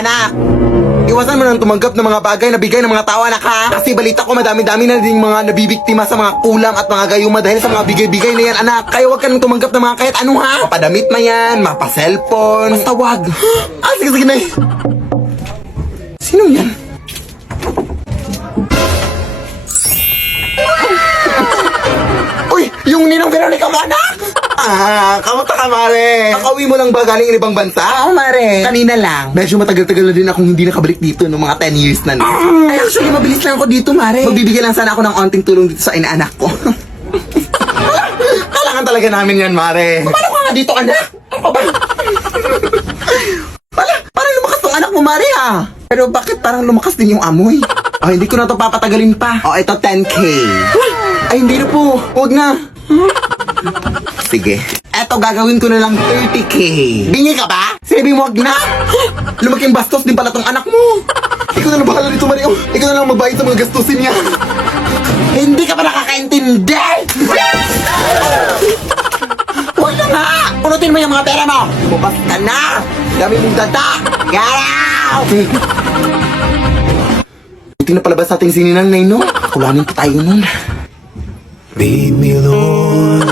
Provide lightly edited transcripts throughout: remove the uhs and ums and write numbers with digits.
anak. Iwasan mo nang tumanggap ng mga bagay na bigay ng mga tao, anak, ha? Kasi balita ko madami-dami na din mga nabibiktima sa mga kulam at mga gayuma dahil sa mga bigay-bigay na yan, anak. Kaya huwag ka nang tumanggap ng mga kahit ano, ha? Mapadamit na yan, mapa-cellphone. Basta wag. Sige, Nay. Sino yan? Uy, yung ninong Veronica mo, anak! Kamusta ka, Mare? Nakauwi mo lang ba galing ibang bansa? Oo, Mare. Kanina lang. Medyo matagal-tagal na din akong hindi nakabalik dito no mga 10 years na. Ay, actually, mabilis lang ako dito, Mare. Magbibigay lang sana ako ng onting tulong dito sa inaanak ko. Kailangan talaga namin yan, Mare. Paano ka nga dito, anak? Ano ba? Parang lumakas tong anak mo, Mare, ha? Pero bakit parang lumakas din yung amoy? Oh, hindi ko na to papatagalin pa. Oh, ito 10K. Ay, hindi na po. Huwag na. Sige. Eto, gagawin ko na lang 30K. Bingi ka ba? Sinabi mo, wag na. Lumaking bastos din pala tong anak mo. Ikaw na lang bahala dito, Mario. Ikaw na lang magbayad sa mga gastusin niya. Hindi ka pa nakakaintindi. Huwag na nga. Punutin mo yung mga pera mo. Bukas ka na. Dami mong dada. Garaw. Buti na palabas natin si Ninang Nay, no? Kulanin pa tayo nun. Lead me, Lord.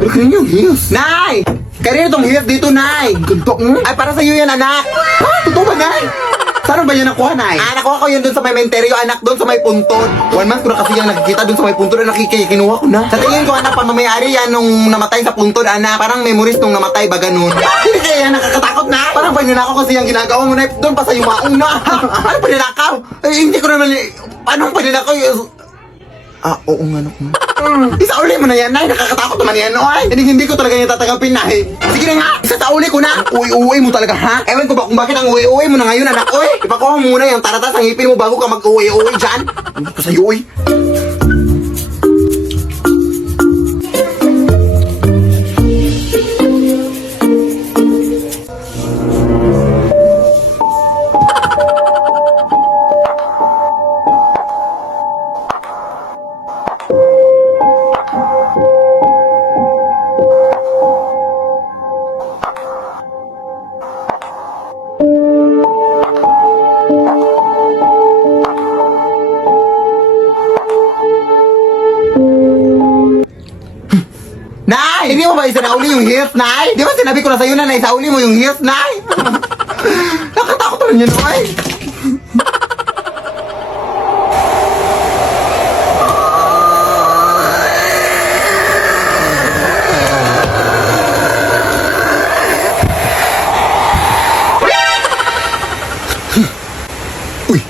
Pero kanina yung heels. Nay! Kanina itong heels dito, Nay. Gantok mo? Ay, para sa'yo yan, anak. Ha? Totoo ba, Nay? Saan ba yan nakuha, Nay? Nakuha ko yun dun sa may menteryo, anak, dun sa may puntod. 1 month ko na kasi yung nakikita dun sa may puntod na kinuha ko na. Sa tingin ko, anak, pamamayari yan nung namatay sa puntod, anak. Parang memories nung namatay ba ganun. Hindi kaya yan, nakakatakot na. Parang panyanakaw kasi yung ginagawa mo, Nay. Doon pa sa yumaong na. Ano panyanakaw? Hindi ko naman, paano panyanakaw yun? Oo nga, anak mo. Isauli mo na yan, Nay. Nakakatakot naman yan, oy. Hindi ko talaga yung tatanggapin, Nay. Sige na nga, isauli ko na. Uwi-uwi mo talaga, ha? Ewan ko ba kung bakit ang uwi-uwi mo na ngayon, anak, oy. Ipakuha mo muna yung taratas ang ngipin mo bago ka mag-uwi-uwi dyan. Ano ko sa'yo, oy? Nay! Hindi mo ba isinauli yung heels, Nay? Di ba sinabi ko na sa'yo na isauli mo yung heels, Nay? Nakatakot naman yun, oy. Uy!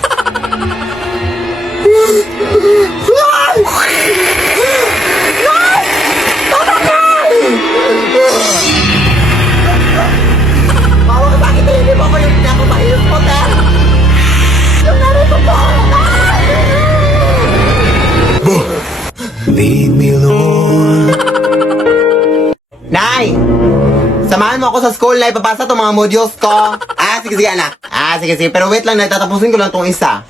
Lead me, Lord. Nay! Samahan mo ako sa school na ipapasa itong mga modules ko. Sige, anak. Sige. Pero wait lang, tatapusin ko lang itong isa.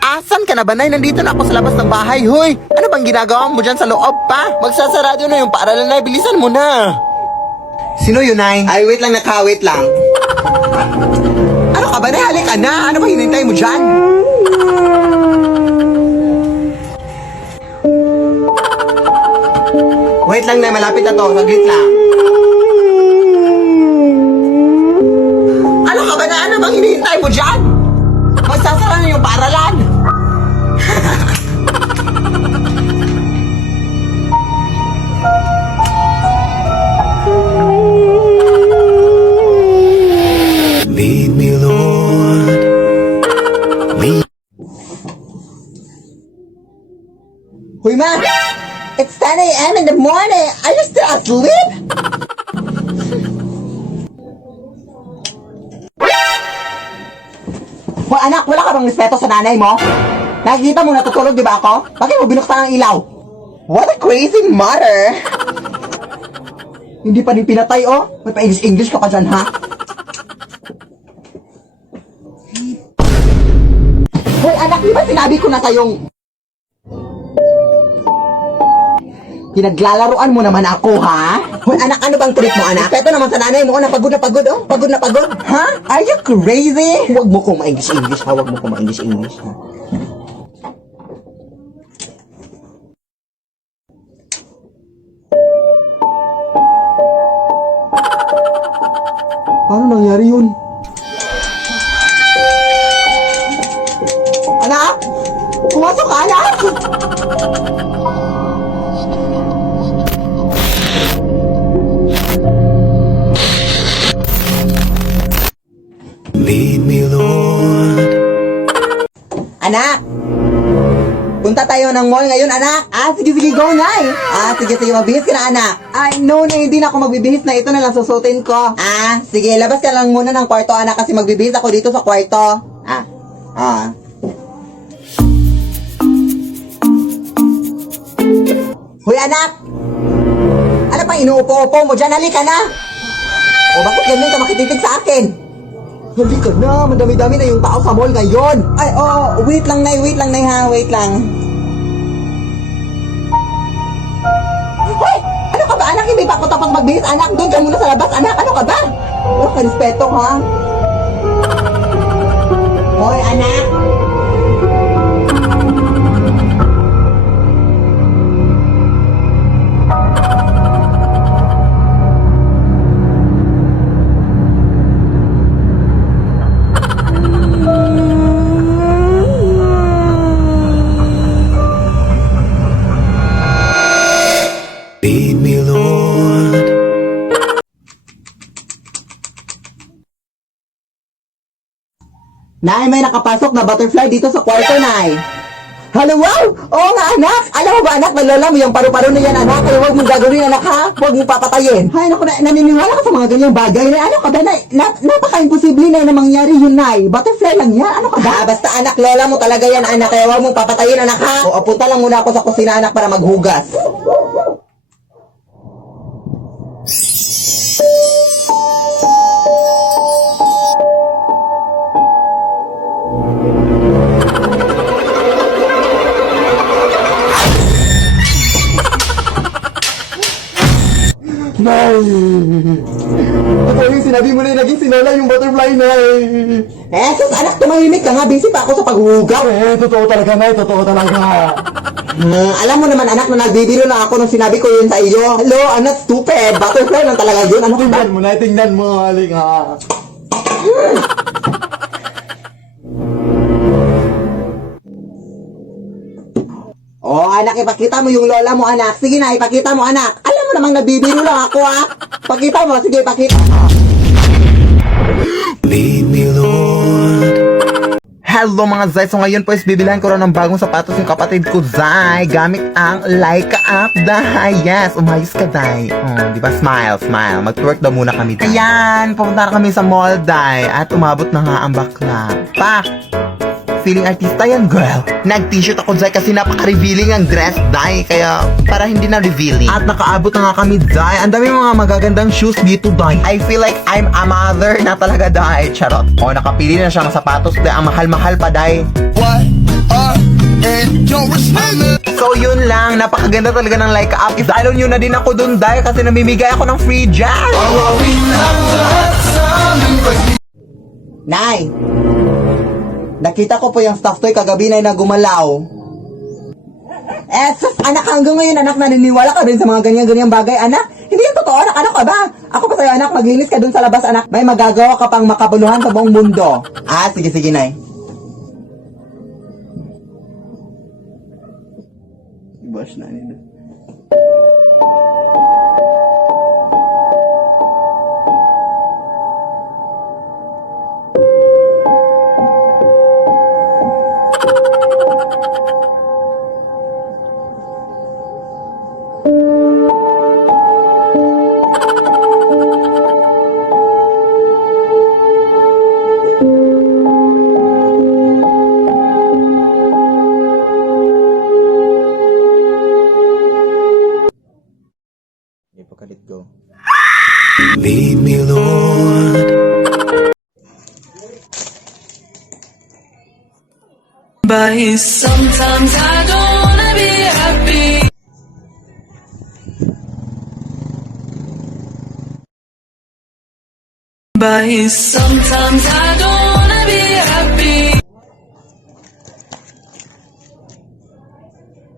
Asan ka na ba, Nay? Nandito na ako sa labas ng bahay. Hoy! Ano bang ginagawa mo dyan sa loob pa? Magsasarado na yung paaralan, Nay. Bilisan mo na. Sino yun, Nay? Ay, wait lang, wait lang. Ano ka ba, Nay? Halika na. Ano ba hinintay mo dyan? Wait lang, Nay. Malapit na to. Saglit lang. Ano ka ba na? Ano bang hinihintay mo dyan? Magsasara na yung paaralan. Lead me, Lord. Lead. Hoy, Ma! It's 10 a.m. in the morning! Are you still asleep? Hoy, anak! Wala ka bang respeto sa nanay mo? Nakikita mo natutulog, di ba ako? Bakit mo binuksan ang ilaw? What a crazy mother! Hindi pa rin pinatay, oh. May pa-English ka pa dyan, ha? Hoy, anak, di ba sinabi ko na sa'yong... Pinaglalaroan mo naman ako, ha? Hoy, anak, ano bang trip mo, anak? Ito naman sa nanay mo, na pagod na pagod, oh. Pagod na pagod. Ha? Are you crazy? Huwag mo kong ma-English, ha? Huwag mo kong ma-English, ha? Paano nangyari yun? Anak! Pumasok ka, anak! Lead me, Lord. Anak! Punta tayo ng mall ngayon, anak! Sige, go, Nay! Sige, magbihis ka na, anak! No, hindi na ako magbibihis na. Ito na lang susutin ko. Sige, labas ka lang muna ng kwarto, anak, kasi magbibihis ako dito sa kwarto. Hoy, anak! Ano pang inuupo-upo mo dyan? Halika na! O, bakit ganyan ka makititig sa akin? Halika na, madami-dami na yung tao sa mall ngayon. Wait lang, Nay, ha, wait lang. Hoy! Ano ka ba, anak? Hindi pa ako tapos magbihis, anak. Doon ka muna sa labas, anak. Ano ka ba? Wala ka respeto, ha? Hoy, anak! Lead me, Lord. Nay, may nakapasok na butterfly dito sa kwarto, Nay. Hello, wow! Oo nga, anak! Alam mo ba, anak, nalola mo yung paru-paro na yan, anak? Kaya huwag mong gagawin, anak, ha? Huwag mong papatayin. Hay, naku, naniniwala ka sa mga ganyang bagay, Nay. Ano ka ba, Nay? Napaka-imposible na mangyari yun, Nay. Butterfly lang yan. Ano ka ba? Basta, anak, lola mo talaga yan, anak. Kaya huwag mong papatayin, anak, ha? O, punta lang muna ako sa kusina, anak, para maghugas. Nay! Ito yung sinabi mo na naging sinola yung butterfly, Nay! Sus, anak, tumahimik ka nga. Busy pa ako sa paghugaw. Totoo talaga, Nay. Totoo talaga. Alam mo naman, anak, na nagbibiro lang ako nung sinabi ko yun sa iyo. Hello, anak, stupid. Butterfly lang talaga yun. Ano ka ba? Tingnan mo, Nay. Tingnan mo. Halika. Anak, ipakita mo yung lola mo, anak. Sige na, ipakita mo, anak. Alam mo namang nabibiro lang ako, ha? Pakita mo, sige, ipakita. Lead me, Lord. Hello mga Zay! So ngayon po is bibilihan ko rin ng bagong sapatos yung kapatid ko, Zay. Gamit ang Leica app, Day. Yes, umayos ka, Day. Di ba? Smile, smile. Mag-twerk daw muna kami, Day. Ayan, pumunta na kami sa mall, Day. At umabot na nga ang bakla. Pak! Feeling artista yan, girl. Nag-t-shirt ako, Zay, kasi napaka-revealing ang dress, Day. Kaya, para hindi na revealing. At nakaabot na nga kami, Day. Ang dami mga magagandang shoes dito, Day. I feel like I'm a mother na talaga, Day. Charot. Nakapili na siya ng sapatos, Day. Ang mahal-mahal pa, Day. What are in your response? So, yun lang. Napakaganda talaga ng Leica app. Idalo nyo na din ako dun, Day. Kasi namimigay ako ng free jazz. Nay! Nakita ko po yung stuffed toy kagabi na gumalaw. Sus, anak, hanggang ngayon, anak, naniniwala ka rin sa mga ganyan-ganyang bagay, anak? Hindi yung totoo, anak. Ano ka ba? Ako pa sa'yo, anak, maglinis ka dun sa labas, anak. May magagawa ka pang makabuluhan sa buong mundo. Sige, Nay. Bash na nila. But sometimes I don't wanna be happy. But sometimes I don't wanna be happy.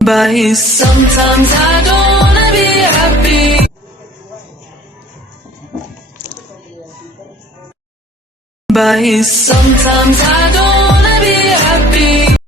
But sometimes I don't wanna be happy. But sometimes I don't